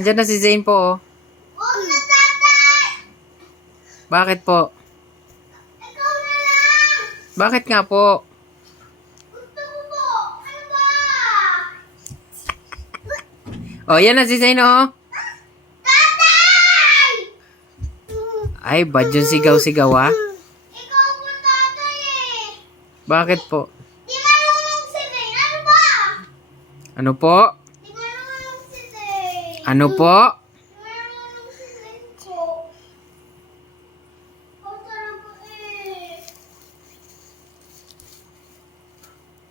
Nandiyan na si Zane po, oh. Huwag na, tatay! Bakit po? Ikaw na lang! Bakit nga po? Gusto ko po! Ano ba? Oh, yan na si Zane, oh. Tatay! Ay, bad yung sigaw-sigaw, ah. Ikaw po, tatay eh! Bakit po? Di marunong si Zane! Ano ba? Ano po? Di marunong si Zane! Ano po? Di marunong si Zane po! Ikaw talaga eh!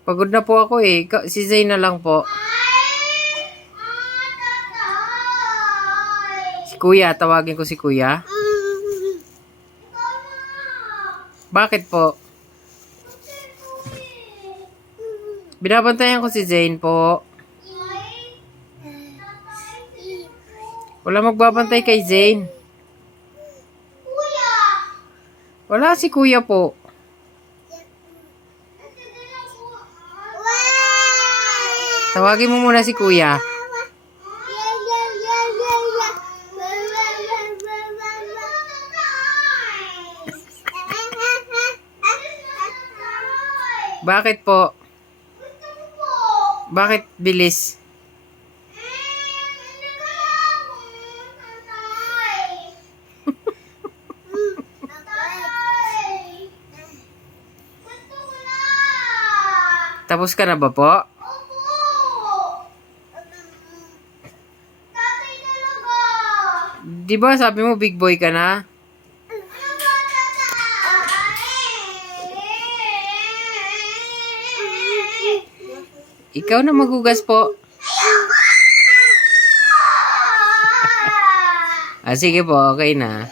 Pagod na po ako, eh. Si Zane na lang po. Tatay! Si Kuya, tawagin ko si Kuya. Ikaw na! Bakit po? Kasi ko eh! Binabantayan ko si Zane po. Wala magbabantay kay Zane. Kuya! Wala si Kuya po. Tawagin mo muna si Kuya. Bakit po? Bakit bilis? Tapos ka na ba po? Tatay talaga! Di ba sabi mo big boy ka na? Ano ba, tatay? Ikaw na maghugas po. Ah, sige po, okay na.